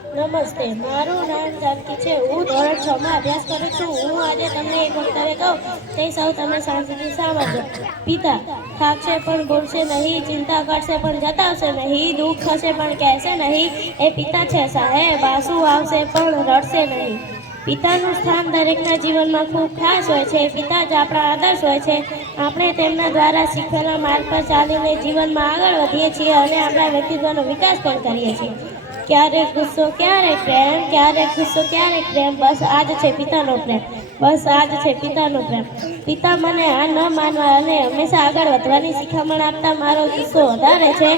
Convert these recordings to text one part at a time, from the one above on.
નમસ્તે, મારું નામ જાનકી છે. હું ધોરણ 6 માં અભ્યાસ કરું છું. હું આજે તમને એક વક્તવ્ય કહું તે સૌ તમે શાંતિથી સાંભળજો. પિતા થાકશે પણ બોલશે નહીં, ચિંતા કરશે પણ જતાવશે નહીં, દુઃખ થશે પણ કહેશે નહીં. એ પિતા છે સાહેબ, આંસુ આવશે પણ રડશે નહીં. પિતાનું સ્થાન દરેકના જીવનમાં ખૂબ ખાસ હોય છે. પિતા જ આપણા આદર્શ હોય છે. આપણે તેમના દ્વારા શીખવેલા માર્ગ પર ચાલીને જીવનમાં આગળ વધીએ છીએ અને આપણા વ્યક્તિત્વનો વિકાસ પણ કરીએ છીએ. ક્યારેક ગુસ્સો ક્યારેક પ્રેમ, ક્યારેક ગુસ્સો ક્યારેક પ્રેમ, બસ આ જ છે પિતાનો પ્રેમ, બસ આ જ છે પિતાનો પ્રેમ. પિતા મને આ ન માનવા અને હંમેશા આગળ વધવાની શિખામણ આપતા મારો કિસ્સો વધારે છે.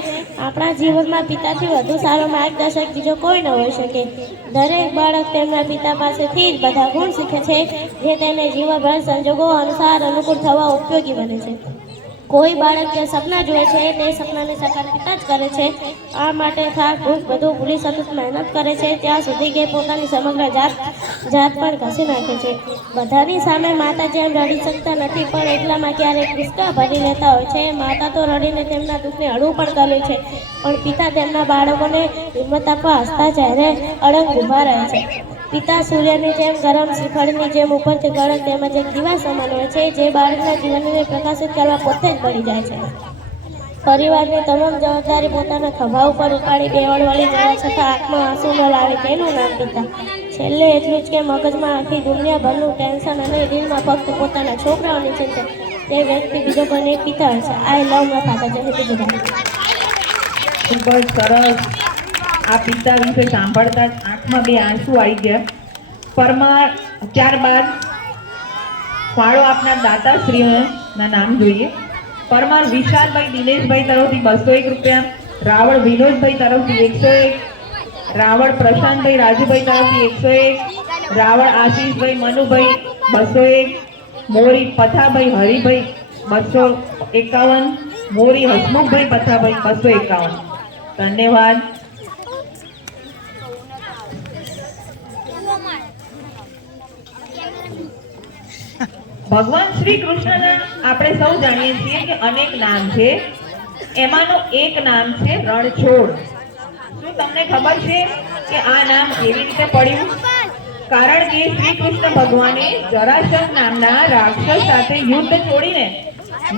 આપણા જીવનમાં પિતાથી વધુ સારો માર્ગદર્શક બીજો કોઈ ન હોઈ શકે. દરેક બાળક તેમના પિતા પાસેથી જ બધા ગુણ શીખે છે, જે તેને જીવનભર સંજોગો અનુસાર અનુકૂળ થવા ઉપયોગી બને છે. કોઈ બાળક જે સપના જુએ છે તે સપનાને સાકાર પિતા જ કરે છે. આ માટે થાક ભૂખ બધું ભૂલી સતત મહેનત કરે છે, ત્યાં સુધી કે પોતાની સમગ્ર જાત પર ઘસી નાખે છે. બધાની સામે માતા જેમ રડી શકતા નથી, પણ એટલામાં ક્યારેક ગુસ્સા ભરી લેતા હોય છે. માતા તો રડીને તેમના દુઃખને હળવું પણ કરે છે, પણ પિતા તેમના બાળકોને હિંમત આપવા હસતા ચહેરે અડગ ઊભા રહે છે. પિતા સૂર્યની જેમ ગરમ, શ્રીફળની જેમ ઉપરથી કડક તેમજ એક દીવા સમાન હોય છે, જે બાળકના જીવનને પ્રકાશિત કરવા પોતે જ બળી જાય છે. પરિવારની તમામ જવાબદારી પોતાના ખભા ઉપર ઉપાડી બેવડ વળી જવા છતાં આંખમાં આંસુ ન લાવે તેનું નામ પિતા. છેલ્લે એટલું જ કે મગજમાં આખી દુનિયાભરનું ટેન્શન અને દિલમાં ફક્ત પોતાના છોકરાઓની ચિંતા, તે વ્યક્તિ બીજો પણ એક પિતા હોય છે. આઈ લવ માય ફાધર. જય હિન્દ જય ભારત. ખૂબ જ સરસ. આ પિતા વિશે સાંભળતા જ આંખમાં બે આંસુ આવી ગયા. પરમાર ત્યારબાદ ફાળો આપનાર દાતાશ્રીઓના નામ જોઈએ. પરમાર વિશાલભાઈ દિનેશભાઈ તરફથી 201 રૂપિયા, રાવળ વિનોદભાઈ તરફથી 101, રાવળ પ્રશાંતભાઈ રાજુભાઈ તરફથી 101, રાવળ આશીષભાઈ મનુભાઈ 201, મોરી પથાભાઈ હરિભાઈ 251, મોરી હસમુખભાઈ પથાભાઈ 251. ધન્યવાદ. ભગવાન શ્રી કૃષ્ણના આપણે સૌ જાણીએ છીએ કે અનેક નામ છે, એમાંનું એક નામ છે રણછોડ. શું તમને ખબર છે કે આ નામ કેવી રીતે પડ્યું? કારણ કે શ્રી કૃષ્ણ ભગવાને જરાસંઘ નામના રાક્ષસ સાથે યુદ્ધ છોડીને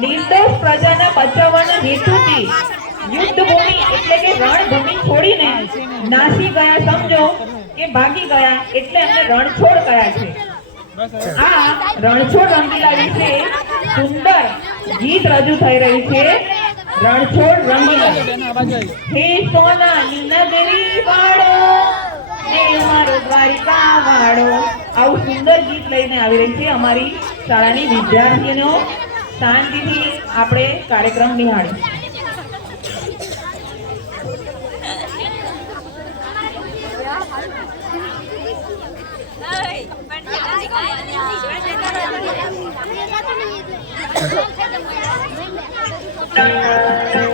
નિર્દોષ પ્રજાને બચાવવાના હેતુથી યુદ્ધભૂમિ એટલે કે રણભૂમિ છોડીને નાસી ગયા, સમજો કે ભાગી ગયા, એટલે એમને રણછોડ કયા છે. આ રણછોડ રંગીલા વિશે સુંદર ગીત રજૂ થઈ રહી છે. રણછોડ રંગીલા. હે સોનાની નગરી વાળો, હે મારો દ્વારિકા વાળો, આવું સુંદર ગીત લઈને આવી રહી છે અમારી શાળાની વિદ્યાર્થીઓ. શાંતિથી આપણે કાર્યક્રમ નિહાળીએ. Thank you.